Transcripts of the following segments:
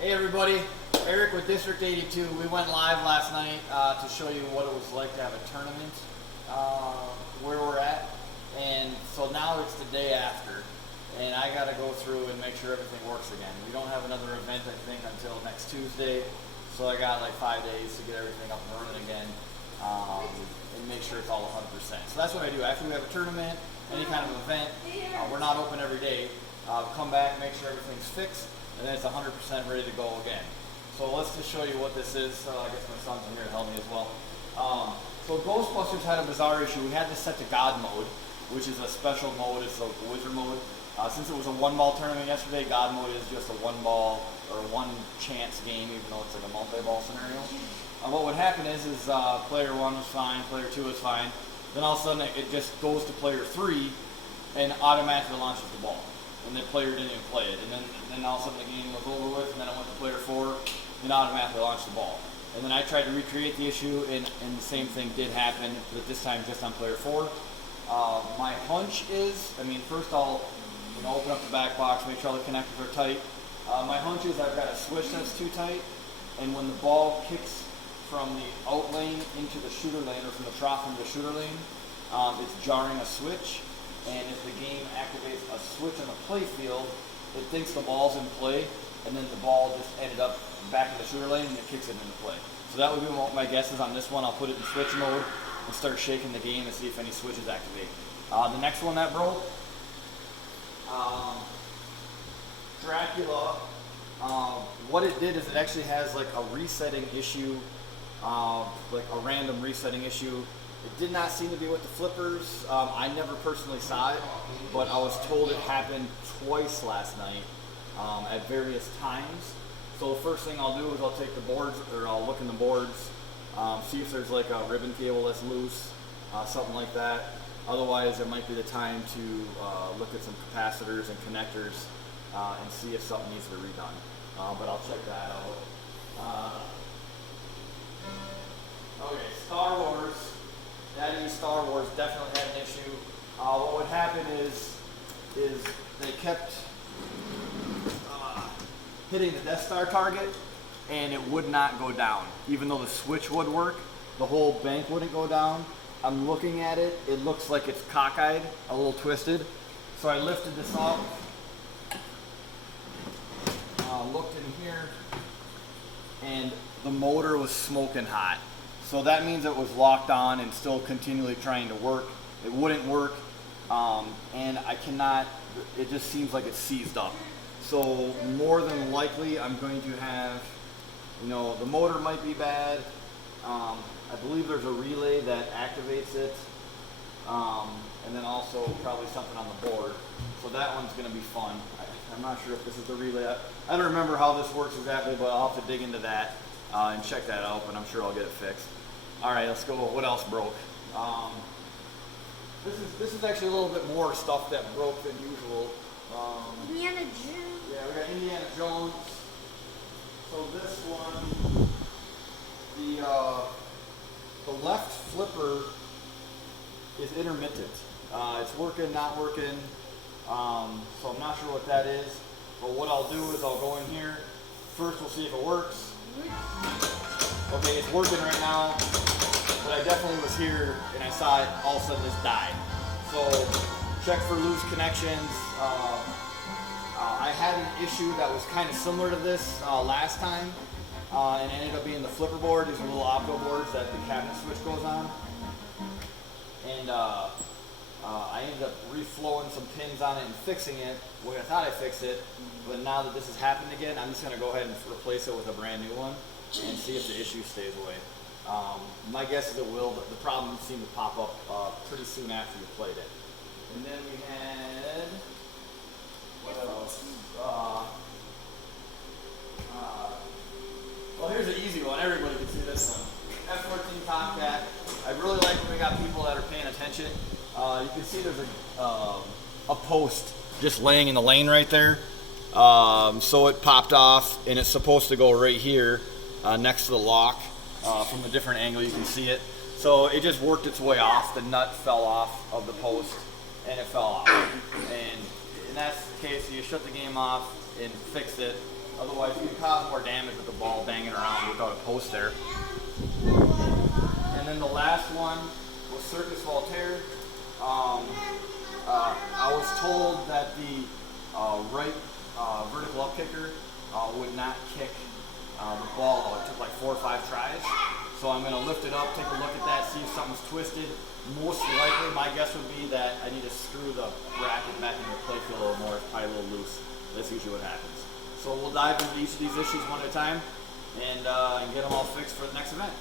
Hey everybody, Eric with District 82. We went live last night to show you what it was like to have a tournament where we're at. And so now it's the day after, and I got to go through and make sure everything works again. We don't have another event, I think, until next Tuesday, so I got like 5 days to get everything up and running again and make sure it's all 100%. So that's what I do. After we have a tournament, any kind of event, we're not open every day. Come back, make sure everything's fixed, and then it's 100% ready to go again. So let's just show you what this is. I guess my son's in here to help me as well. So Ghostbusters had a bizarre issue. We had this set to God mode, which is a special mode. It's a wizard mode. Since it was a one-ball tournament yesterday, God mode is just a one-ball or one-chance game, even though it's like a multi-ball scenario. What would happen is player 1 was fine, player 2 was fine. Then all of a sudden it just goes to player 3 and automatically launches the ball. And the player didn't even play it. And then all of a sudden the game was over with, and then I went to player 4 and automatically launched the ball. And then I tried to recreate the issue, and the same thing did happen, but this time just on player 4. My hunch is, first I'll open up the back box, make sure all the connectors are tight. My hunch is I've got a switch that's too tight, and when the ball kicks from the out lane into the shooter lane, or from the trough into the shooter lane, it's jarring a switch. And if the game activates a switch on the play field, it thinks the ball's in play, and then the ball just ended up back in the shooter lane and it kicks it into play. So that would be what my guess is on this one. I'll put it in switch mode and start shaking the game and see if any switches activate. The next one that broke, Dracula, what it did is it actually has like a resetting issue, like a random resetting issue. It did not seem to be with the flippers. I never personally saw it, but I was told it happened twice last night at various times. So the first thing I'll do is I'll take the boards, or I'll look in the boards, see if there's like a ribbon cable that's loose, something like that. Otherwise, it might be the time to look at some capacitors and connectors and see if something needs to be redone. But I'll check that out. Okay, Star Wars. That Star Wars definitely had an issue. What would happen is they kept hitting the Death Star target, and it would not go down. Even though the switch would work, the whole bank wouldn't go down. I'm looking at it. It looks like it's cockeyed, a little twisted. So I lifted this up, looked in here, and the motor was smoking hot. So that means it was locked on and still continually trying to work. It wouldn't work, and I cannot, it just seems like it's seized up. So more than likely I'm going to have, the motor might be bad. I believe there's a relay that activates it, and then also probably something on the board. So that one's going to be fun. I'm not sure if this is the relay. I don't remember how this works exactly, but I'll have to dig into that and check that out, but I'm sure I'll get it fixed. All right, let's go. What else broke? This is actually a little bit more stuff that broke than usual. Indiana Jones. Yeah, we got Indiana Jones. So this one, the left flipper is intermittent. It's working, not working. So I'm not sure what that is. But what I'll do is I'll go in here. First, we'll see if it works. Okay, it's working right now, but I definitely was here and I saw it all of a sudden just die. So check for loose connections. I had an issue that was kind of similar to this last time, and it ended up being the flipper board. These are little opto boards that the cabinet switch goes on. And I ended up reflowing some pins on it and fixing it. Well, I thought I fixed it, but now that this has happened again, I'm just going to go ahead and replace it with a brand new one and see if the issue stays away. My guess is it will, but the problem seemed to pop up pretty soon after you played it. And then we had, what else? Well, here's an easy one. Everybody can see this one. F-14 Tomcat. I really like when we got people that are paying attention. You can see there's a post just laying in the lane right there. So it popped off, and it's supposed to go right here next to the lock. From a different angle you can see it. So it just worked its way off. The nut fell off of the post, and it fell off. And that's the case. You shut the game off and fix it. Otherwise, you can cause more damage with the ball banging around without a post there. And then the last one was Circus Voltaire. I was told that the right vertical up kicker would not kick the ball out. It took like 4 or 5 tries. So I'm going to lift it up, take a look at that, see if something's twisted. Most likely, my guess would be that I need to screw the bracket back into the playfield a little more. It's probably a little loose. That's usually what happens. So we'll dive into each of these issues one at a time and get them all fixed for the next event.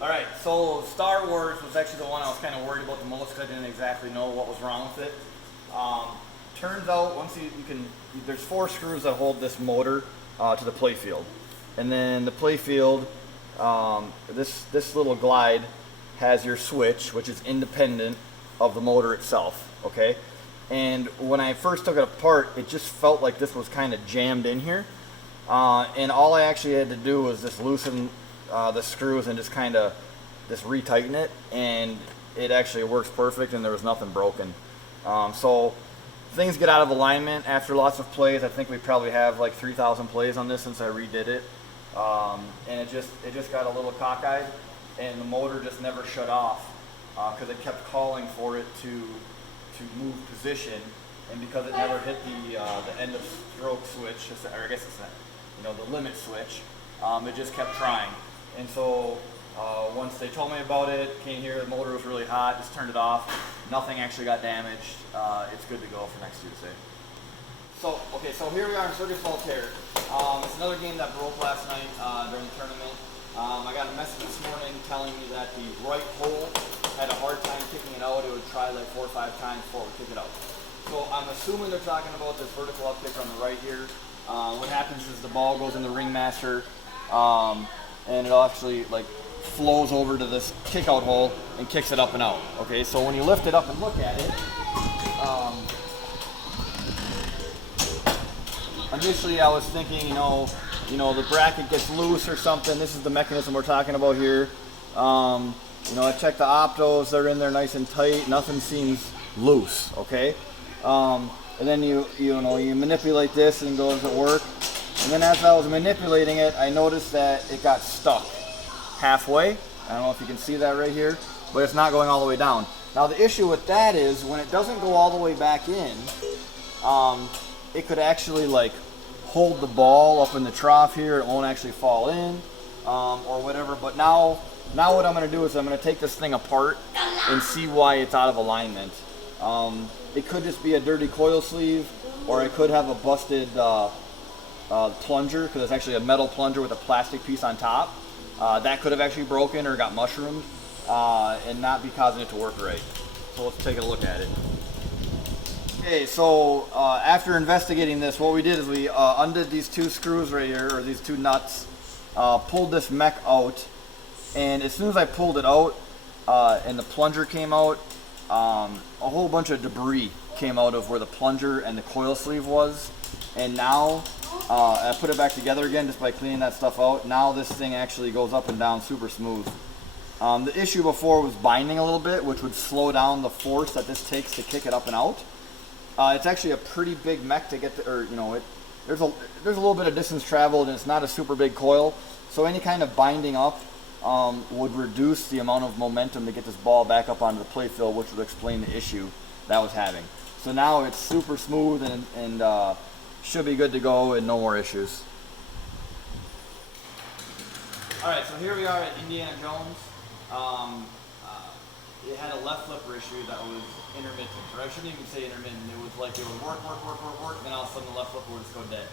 Alright, so Star Wars was actually the one I was kind of worried about the most because I didn't exactly know what was wrong with it. Turns out, once you can, there's 4 screws that hold this motor to the playfield. And then the playfield, this little glide has your switch, which is independent of the motor itself, okay? And when I first took it apart, it just felt like this was kind of jammed in here. And all I actually had to do was just loosen the screws and just kind of just retighten it, and it actually works perfect, and there was nothing broken. So things get out of alignment after lots of plays. I think we probably have like 3,000 plays on this since I redid it. And it just got a little cockeyed, and the motor just never shut off because it kept calling for it to move position, and because it never hit the end of stroke switch, or I guess it's the limit switch, it just kept trying. And so once they told me about it, came here, the motor was really hot, just turned it off. Nothing actually got damaged. It's good to go for next Tuesday. So here we are in Circus Voltaire. It's another game that broke last night during the tournament. I got a message this morning telling me that the right hole had a hard time kicking it out. It would try like 4 or 5 times before it would kick it out. So I'm assuming they're talking about this vertical up kicker on the right here. What happens is the ball goes in the ringmaster, and it actually like flows over to this kick out hole and kicks it up and out. Okay, so when you lift it up and look at it, initially I was thinking, the bracket gets loose or something. This is the mechanism we're talking about here. I checked the optos, they're in there nice and tight. Nothing seems loose, okay? And then you manipulate this and go, does it work? And then as I was manipulating it, I noticed that it got stuck halfway. I don't know if you can see that right here, but it's not going all the way down. Now the issue with that is when it doesn't go all the way back in, it could actually like hold the ball up in the trough here. It won't actually fall in or whatever. But now what I'm going to do is I'm going to take this thing apart and see why it's out of alignment. It could just be a dirty coil sleeve, or it could have a busted plunger, because it's actually a metal plunger with a plastic piece on top. That could have actually broken or got mushroomed and not be causing it to work right. So let's take a look at it. Okay, so after investigating this, what we did is we undid these 2 screws right here, or these 2 nuts, pulled this mech out, and as soon as I pulled it out and the plunger came out, a whole bunch of debris came out of where the plunger and the coil sleeve was. And now I put it back together again just by cleaning that stuff out. Now this thing actually goes up and down super smooth. The issue before was binding a little bit, which would slow down the force that this takes to kick it up and out. It's actually a pretty big mech to get to, there's a little bit of distance traveled, and it's not a super big coil. So any kind of binding up would reduce the amount of momentum to get this ball back up onto the playfield, which would explain the issue that I was having. So now it's super smooth and should be good to go and no more issues. Alright, so here we are at Indiana Jones. It had a left flipper issue that was intermittent, or I shouldn't even say intermittent. It was like it would work, and then all of a sudden the left flipper would just go dead.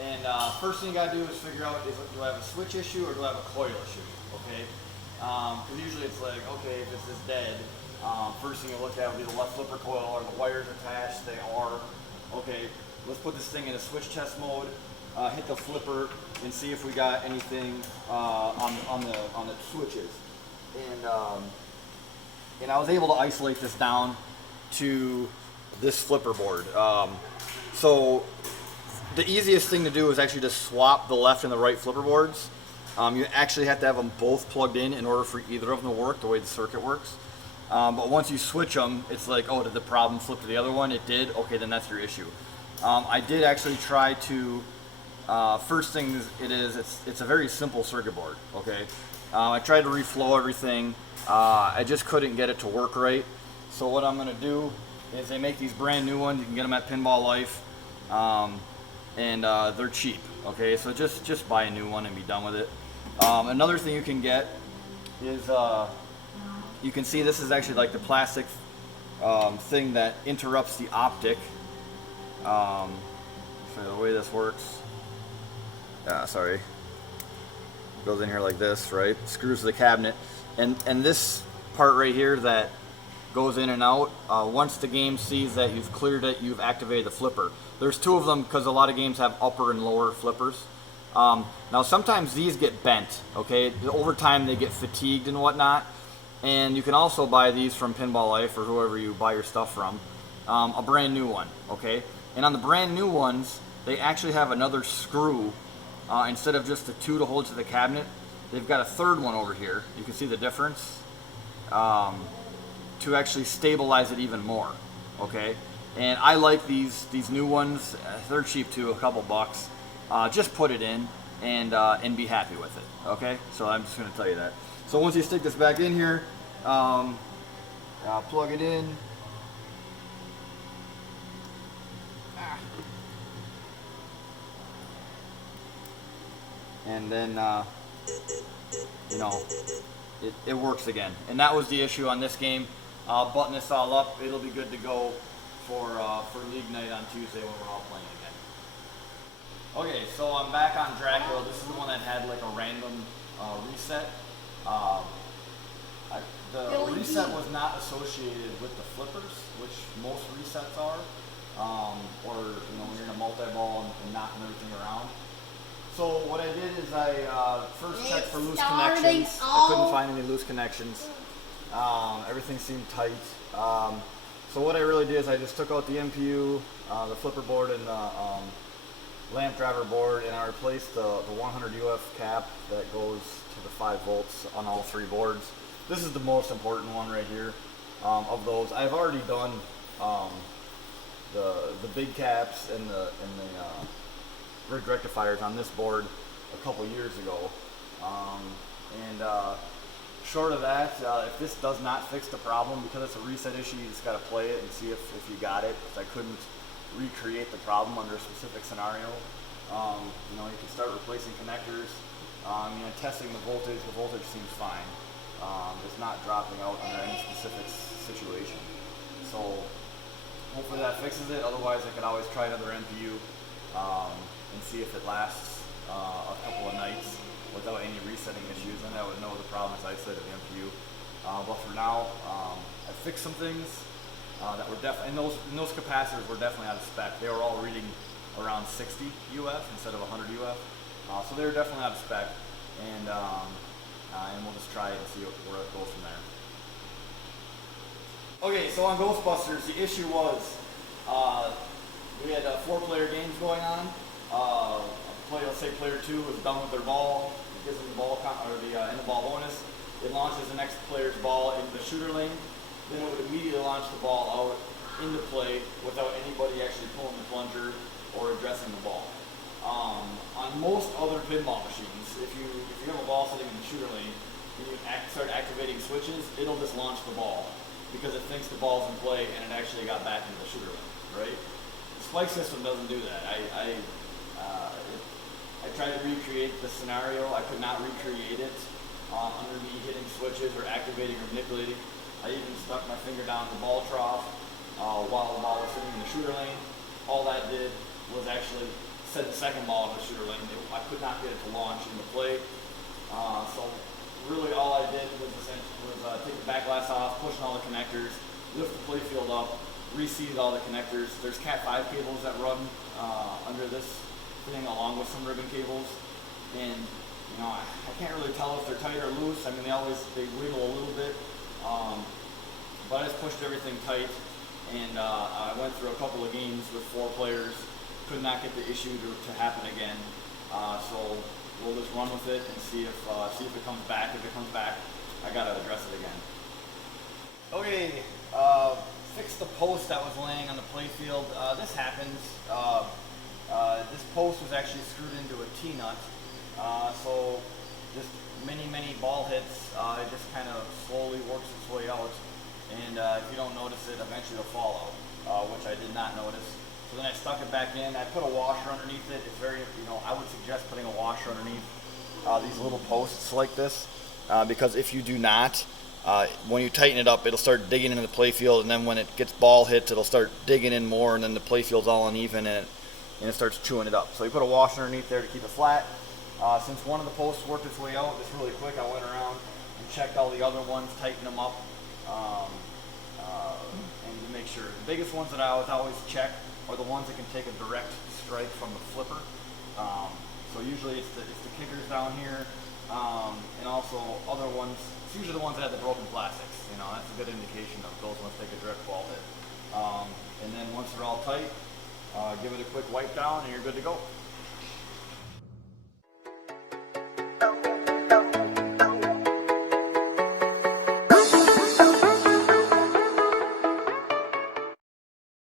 And first thing you gotta do is figure out, do I have a switch issue or do I have a coil issue, okay? Because usually it's like, okay, if it's this dead, first thing you look at would be the left flipper coil. Are the wires attached? They are. Okay, let's put this thing in a switch test mode, hit the flipper, and see if we got anything on the switches. And I was able to isolate this down to this flipper board. So the easiest thing to do is actually just swap the left and the right flipper boards. You actually have to have them both plugged in order for either of them to work the way the circuit works. But once you switch them, it's like, oh, did the problem flip to the other one? It did? Okay, then that's your issue. I did actually try to. First thing it's a very simple circuit board. Okay, I tried to reflow everything. I just couldn't get it to work right. So what I'm gonna do is they make these brand new ones. You can get them at Pinball Life, and they're cheap. Okay, so just buy a new one and be done with it. Another thing you can get is you can see this is actually like the plastic thing that interrupts the optic. So the way this works, sorry, goes in here like this, right? Screws to the cabinet, and this part right here that goes in and out. Once the game sees that you've cleared it, you've activated the flipper. There's two of them because a lot of games have upper and lower flippers. Now sometimes these get bent, okay? Over time they get fatigued and whatnot. And you can also buy these from Pinball Life or whoever you buy your stuff from, a brand new one, okay? And on the brand new ones, they actually have another screw. Instead of just the two to hold to the cabinet, they've got a third one over here. You can see the difference. To actually stabilize it even more, okay? And I like these new ones. They're cheap too, a couple bucks. Just put it in and be happy with it, okay? So I'm just gonna tell you that. So once you stick this back in here, plug it in. And then, you know, it works again. And that was the issue on this game. Button this all up, it'll be good to go for League Night on Tuesday when we're all playing again. Okay, so I'm back on Dracula. This is the one that had like a random reset. The reset was not associated with the flippers, which most resets are, or you know when you're in a multi-ball and knocking everything around. So what I did is I first checked for loose connections. I couldn't find any loose connections. Everything seemed tight. So what I really did is I just took out the MPU, the flipper board, and the lamp driver board, and I replaced the 100 UF cap that goes to the 5 volts on all 3 boards. This is the most important one right here of those. I've already done the big caps and the ridge rectifiers on this board a couple years ago, short of that, if this does not fix the problem, because it's a reset issue, you just got to play it and see if you got it, because I couldn't recreate the problem under a specific scenario. You know, you can start replacing connectors. You know, testing the voltage seems fine. It's not dropping out under any specific situation. So hopefully that fixes it. Otherwise I could always try another MPU and see if it lasts a couple of nights without any resetting issues, and I would know the problem is isolated of the MPU. But for now, I fixed some things that were definitely, and those capacitors were definitely out of spec. They were all reading around 60 UF instead of 100 UF. So they were definitely out of spec, and we'll just try it and see where it goes from there. Okay, so on Ghostbusters, the issue was we had 4-player games going on. Let's say player 2 was done with their ball. It gives them the ball or the end of ball bonus. It launches the next player's ball into the shooter lane. Then it would immediately launch the ball out into play without anybody actually pulling the plunger or addressing the ball. On most other pinball machines, if you have a ball sitting in the shooter lane and you start activating switches, it'll just launch the ball because it thinks the ball's in play and it actually got back into the shooter lane, right? The spike system doesn't do that. I tried to recreate the scenario. I could not recreate it under me hitting switches or activating or manipulating. I even stuck my finger down the ball trough while the ball was sitting in the shooter lane. All that did was actually set the second ball in the shooter lane. I could not get it to launch into play. So really all I did was take the back glass off, pushing all the connectors, lift the play field up, reseated all the connectors. There's Cat 5 cables that run under this thing along with some ribbon cables, and you know I can't really tell if they're tight or loose. I mean they wiggle a little bit, but I just pushed everything tight, and I went through a couple of games with 4 players, could not get the issue to happen again. So we'll just run with it and see if it comes back. If it comes back, I gotta address it again. Okay, fixed the post that was laying on the play field. field, this happens. This post was actually screwed into a T-nut, so just many ball hits, it just kind of slowly works its way out, and if you don't notice it, eventually it'll fall out, which I did not notice. So then I stuck it back in. I put a washer underneath it. It's very, I would suggest putting a washer underneath these little posts like this, because if you do not, when you tighten it up, it'll start digging into the playfield, and then when it gets ball hits, it'll start digging in more, and then the playfield's all uneven, and it starts chewing it up. So you put a washer underneath there to keep it flat. Since one of the posts worked its way out just really quick, I went around and checked all the other ones, tightened them up, and to make sure. The biggest ones that I always check are the ones that can take a direct strike from the flipper. So usually it's the kickers down here, and also other ones. It's usually the ones that have the broken plastics. That's a good indication of those ones take a direct ball hit. And then once they're all tight, give it a quick wipe down, and you're good to go.